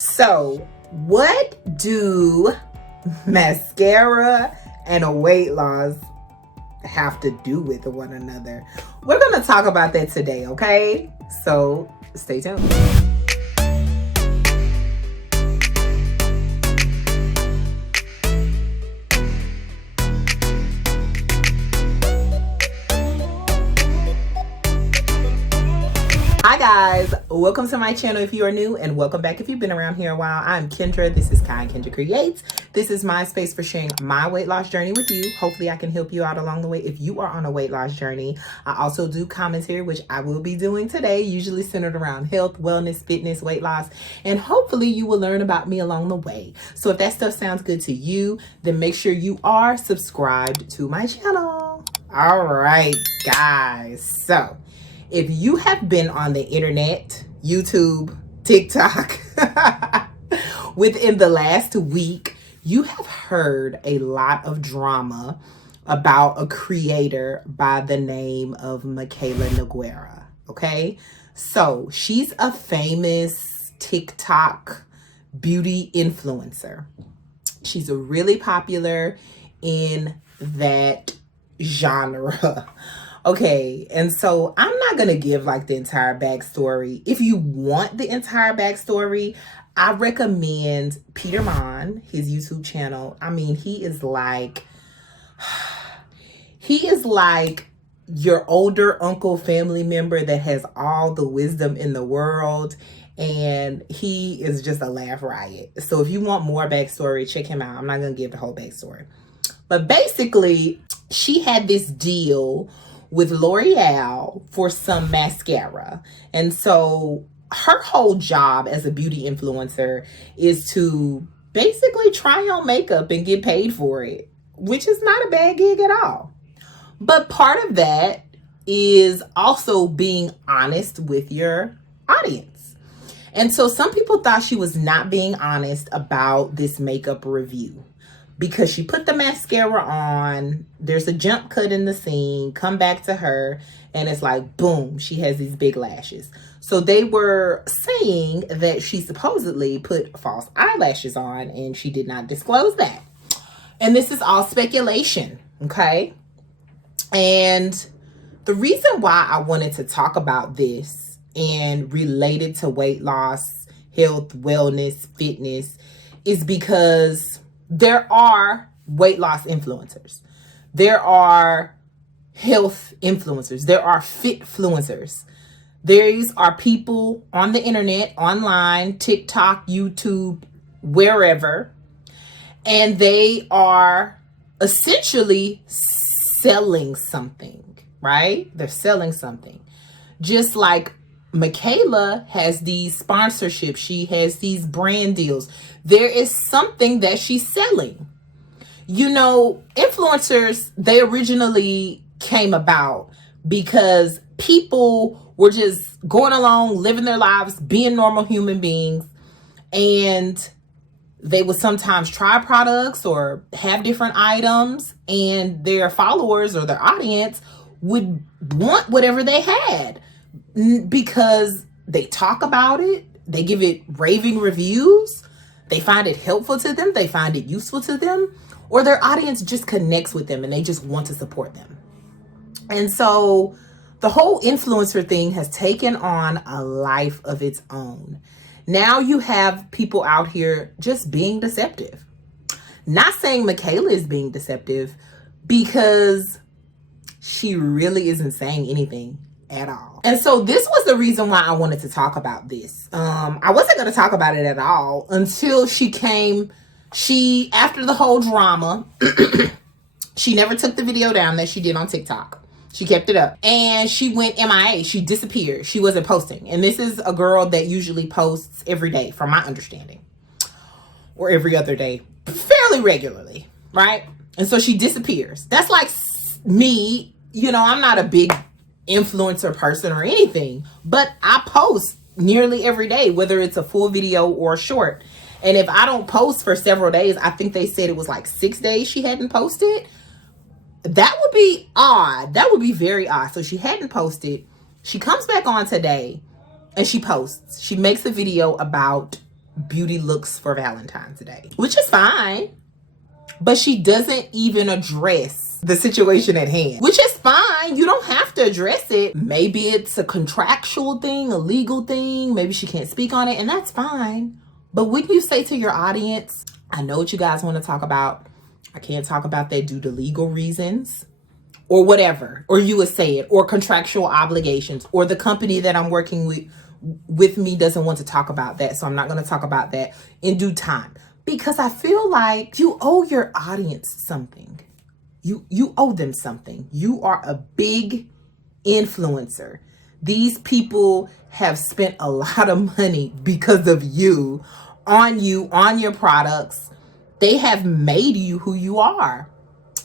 So, what do mascara and a weight loss have to do with one another? We're going to talk about that today, okay? So, stay tuned. Hi guys, welcome to my channel if you are new, and welcome back if you've been around here a while. I'm Kendra. This is 𝐒𝐿 𝐁𝐞𝐿. This is my space for sharing my weight loss journey with you. Hopefully I can help you out along the way if you are on a weight loss journey. I also do commentary, which I will be doing today, usually centered around health, wellness, fitness, weight loss, and hopefully you will learn about me along the way. So if that stuff sounds good to you, then make sure you are subscribed to my channel. All right, guys. So if you have been on the internet, YouTube, TikTok, within the last week, you have heard a lot of drama about a creator by the name of Mikayla Nogueira, okay? So she's a famous TikTok beauty influencer. She's really popular in that genre. Okay, and so I'm not going to give like the entire backstory. If you want the entire backstory, I recommend Peter Mon, his YouTube channel. I mean, he is like your older uncle family member that has all the wisdom in the world. And he is just a laugh riot. So if you want more backstory, check him out. I'm not going to give the whole backstory. But basically, she had this deal with L'Oreal for some mascara. And so her whole job as a beauty influencer is to basically try on makeup and get paid for it, which is not a bad gig at all. But part of that is also being honest with your audience. And so some people thought she was not being honest about this makeup review, because she put the mascara on, there's a jump cut in the scene, come back to her, and it's like, boom, she has these big lashes. So they were saying that she supposedly put false eyelashes on, and she did not disclose that. And this is all speculation, okay? And the reason why I wanted to talk about this and relate it to weight loss, health, wellness, fitness, is because there are weight loss influencers. There are health influencers. There are fit-fluencers. These are people on the internet, online, TikTok, YouTube, wherever. And they are essentially selling something, right? They're selling something. Just like Mikayla has these sponsorships. She has these brand deals. There is something that she's selling. You know, influencers, they originally came about because people were just going along, living their lives, being normal human beings. And they would sometimes try products or have different items, and their followers or their audience would want whatever they had, because they talk about it, they give it raving reviews, they find it helpful to them, they find it useful to them, or their audience just connects with them and they just want to support them. And so the whole influencer thing has taken on a life of its own. Now you have people out here just being deceptive. Not saying Mikayla is being deceptive, because she really isn't saying anything at all. And so this was the reason why I wanted to talk about this. I wasn't going to talk about it at all until after the whole drama, she never took the video down that she did on TikTok. She kept it up, and she went MIA. She disappeared. She wasn't posting. And this is a girl that usually posts every day, from my understanding, or every other day, fairly regularly, right? And so she disappears. That's like me. You know, I'm not a big influencer person or anything, but I post nearly every day, whether it's a full video or a short. And if I don't post for several days, I think they said it was like 6 days she hadn't posted. That would be odd. That would be very odd. So she hadn't posted. She comes back on today and she posts. She makes a video about beauty looks for Valentine's Day, which is fine. But she doesn't even address the situation at hand, which is fine. You don't have to address it. Maybe it's a contractual thing, a legal thing. Maybe she can't speak on it, and that's fine. But when you say to your audience, I know what you guys want to talk about. I can't talk about that due to legal reasons or whatever. Or you would say it, or contractual obligations, or the company that I'm working with me doesn't want to talk about that. So I'm not going to talk about that in due time. Because I feel like you owe your audience something. You owe them something. You are a big influencer. These people have spent a lot of money because of you, on your products. They have made you who you are.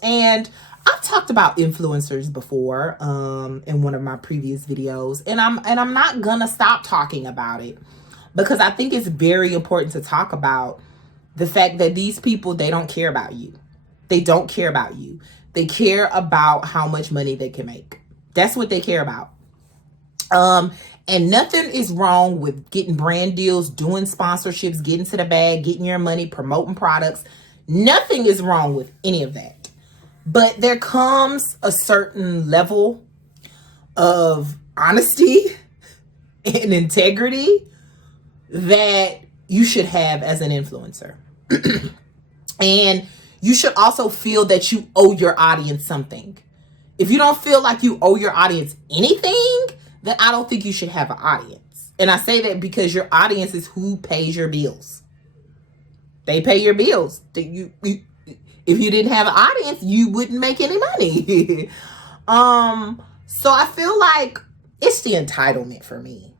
And I've talked about influencers before in one of my previous videos, and I'm not gonna stop talking about it because I think it's very important to talk about the fact that these people, they don't care about you. They don't care about you. They care about how much money they can make. That's what they care about. And nothing is wrong with getting brand deals, doing sponsorships, getting to the bag, getting your money, promoting products. Nothing is wrong with any of that. But there comes a certain level of honesty and integrity that you should have as an influencer. And you should also feel that you owe your audience something. If you don't feel like you owe your audience anything, then I don't think you should have an audience. And I say that because your audience is who pays your bills. They pay your bills. If you didn't have an audience, you wouldn't make any money. So I feel like it's the entitlement for me.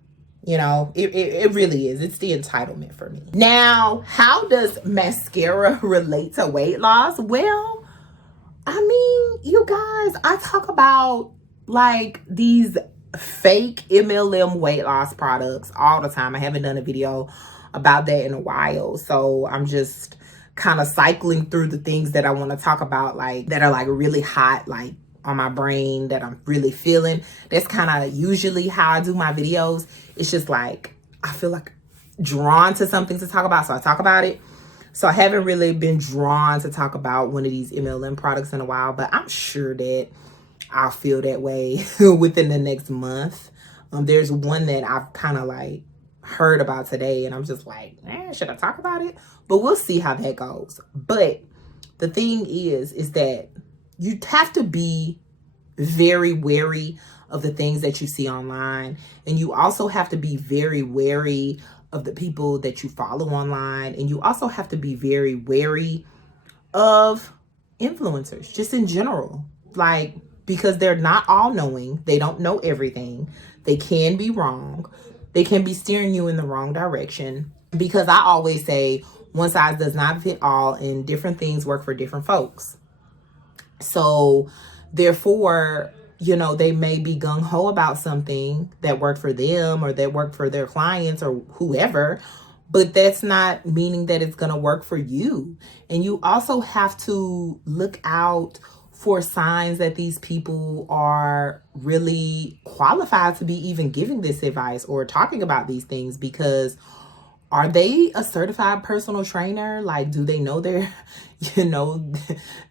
You know, it really is. It's the entitlement for me. Now, how does mascara relate to weight loss? Well, I mean, you guys, I talk about like these fake MLM weight loss products all the time. I haven't done a video about that in a while. So I'm just kind of cycling through the things that I want to talk about, like that are like really hot, like on my brain, that I'm really feeling. That's kind of usually how I do my videos. It's just like, I feel like drawn to something to talk about, so I talk about it. So I haven't really been drawn to talk about one of these MLM products in a while, but I'm sure that I'll feel that way within the next month. There's one that I've kind of like heard about today, and I'm just like, should I talk about it? But we'll see how that goes. But the thing is that you have to be very wary of the things that you see online. And you also have to be very wary of the people that you follow online. And you also have to be very wary of influencers, just in general. Like, because they're not all knowing. They don't know everything. They can be wrong. They can be steering you in the wrong direction. Because I always say, one size does not fit all, and different things work for different folks. So therefore, you know, they may be gung-ho about something that worked for them or that worked for their clients or whoever, but that's not meaning that it's going to work for you. And you also have to look out for signs that these people are really qualified to be even giving this advice or talking about these things, because are they a certified personal trainer? Like, do they know their, you know,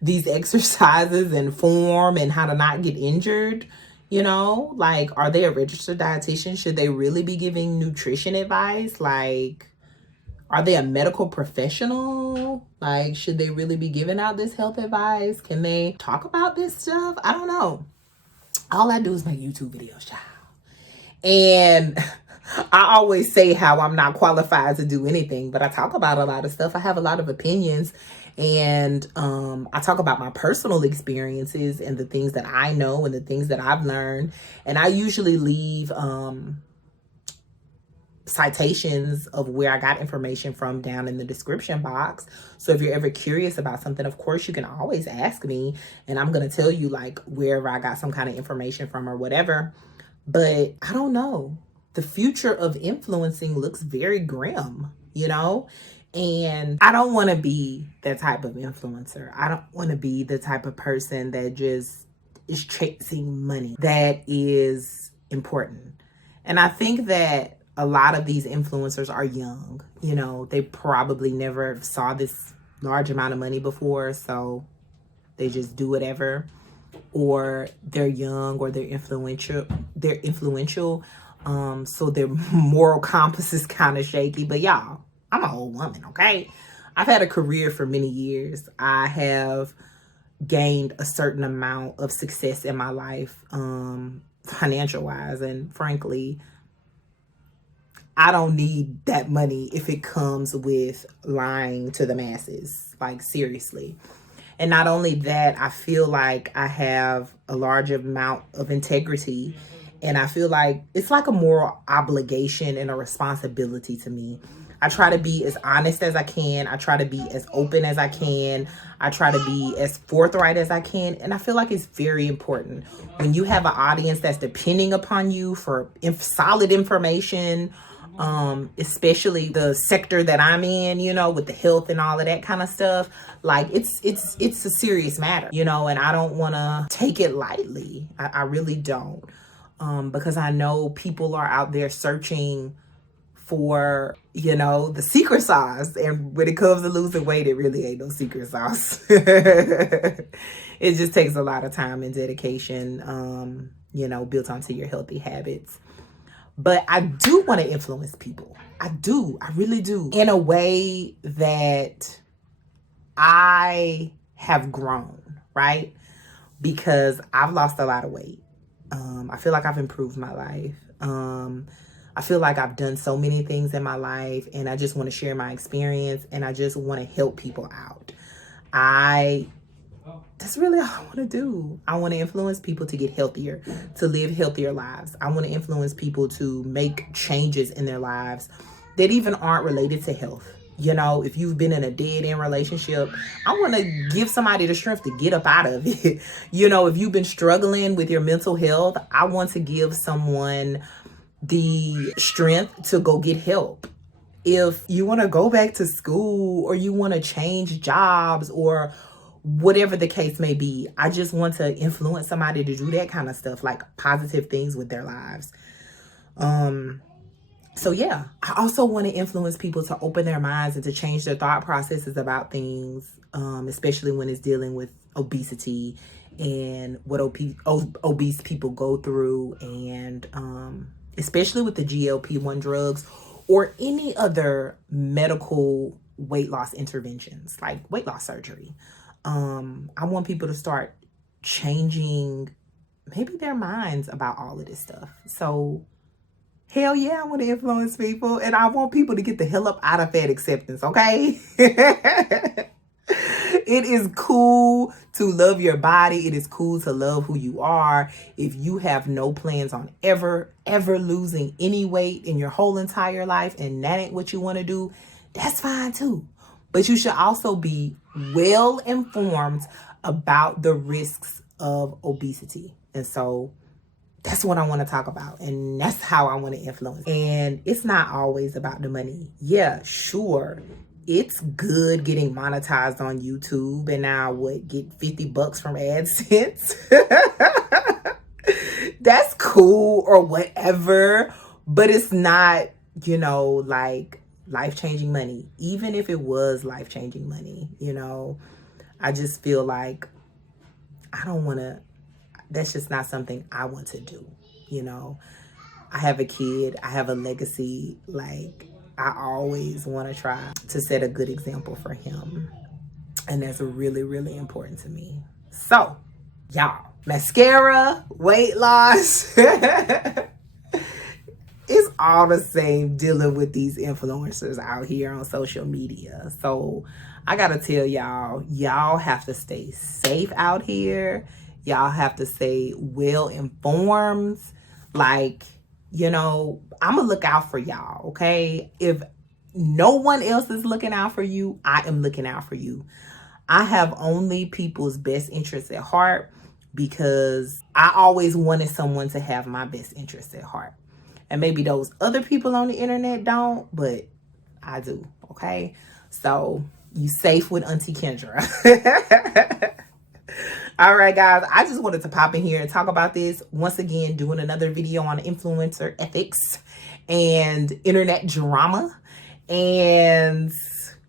these exercises and form and how to not get injured? You know, like, are they a registered dietitian? Should they really be giving nutrition advice? Like, are they a medical professional? Like, should they really be giving out this health advice? Can they talk about this stuff? I don't know. All I do is make YouTube videos, child. And I always say how I'm not qualified to do anything, but I talk about a lot of stuff. I have a lot of opinions, and I talk about my personal experiences and the things that I know and the things that I've learned. And I usually leave citations of where I got information from down in the description box. So if you're ever curious about something, of course, you can always ask me, and I'm going to tell you like wherever I got some kind of information from or whatever. But I don't know. The future of influencing looks very grim, you know? And I don't want to be that type of influencer. I don't want to be the type of person that just is chasing money. That is important. And I think that a lot of these influencers are young. You know, they probably never saw this large amount of money before, so they just do whatever. Or they're young, or they're influential. So their moral compass is kind of shaky. But y'all, I'm an old woman, okay? I've had a career for many years. I have gained a certain amount of success in my life, financial wise, and frankly, I don't need that money if it comes with lying to the masses. Like, seriously. And not only that, I feel like I have a large amount of integrity, and I feel like it's like a moral obligation and a responsibility to me. I try to be as honest as I can. I try to be as open as I can. I try to be as forthright as I can. And I feel like it's very important when you have an audience that's depending upon you for solid information, especially the sector that I'm in, you know, with the health and all of that kind of stuff. Like, it's a serious matter, you know, and I don't want to take it lightly. I really don't, because I know people are out there searching for, you know, the secret sauce. And when it comes to losing weight, it really ain't no secret sauce. It just takes a lot of time and dedication, you know, built onto your healthy habits. But I do want to influence people. I do. I really do. In a way that I have grown, right? Because I've lost a lot of weight. I feel like I've improved my life. I feel like I've done so many things in my life, and I just want to share my experience, and I just want to help people out. That's really all I want to do. I want to influence people to get healthier, to live healthier lives. I want to influence people to make changes in their lives that even aren't related to health. You know, if you've been in a dead-end relationship, I want to give somebody the strength to get up out of it. You know, if you've been struggling with your mental health, I want to give someone the strength to go get help. If you want to go back to school, or you want to change jobs, or whatever the case may be, I just want to influence somebody to do that kind of stuff, like positive things with their lives. So yeah, I also want to influence people to open their minds and to change their thought processes about things, especially when it's dealing with obesity and what obese people go through, and especially with the GLP-1 drugs or any other medical weight loss interventions like weight loss surgery. I want people to start changing maybe their minds about all of this stuff. So hell yeah, I want to influence people, and I want people to get the hell up out of fat acceptance, okay? It is cool to love your body. It is cool to love who you are. If you have no plans on ever losing any weight in your whole entire life, and that ain't what you want to do, that's fine too. But you should also be well informed about the risks of obesity. And so that's what I want to talk about. And that's how I want to influence. And it's not always about the money. Yeah, sure. It's good getting monetized on YouTube, and now get $50 from AdSense. That's cool or whatever, but it's not, you know, like life-changing money. Even if it was life-changing money, you know, I just feel like that's just not something I want to do. You know, I have a kid, I have a legacy. Like, I always want to try to set a good example for him. And that's really, really important to me. So, y'all, mascara, weight loss, it's all the same dealing with these influencers out here on social media. So, I gotta tell y'all have to stay safe out here. Y'all have to stay well informed. Like, you know, I'm gonna look out for y'all, okay? If no one else is looking out for you, I am looking out for you. I have only people's best interests at heart, because I always wanted someone to have my best interests at heart. And maybe those other people on the internet don't, but I do, okay? So, you safe with Auntie Kendra. All right, guys, I just wanted to pop in here and talk about this. Once again, doing another video on influencer ethics and internet drama. And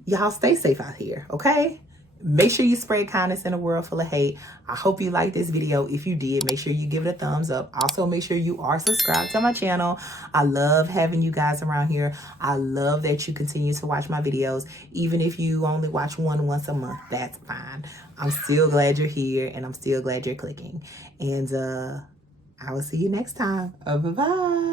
y'all stay safe out here, okay? Make sure you spread kindness in a world full of hate. I hope you liked this video. If you did, make sure you give it a thumbs up. Also, make sure you are subscribed to my channel. I love having you guys around here. I love that you continue to watch my videos. Even if you only watch one once a month, that's fine. I'm still glad you're here, and I'm still glad you're clicking. And I will see you next time. Bye-bye.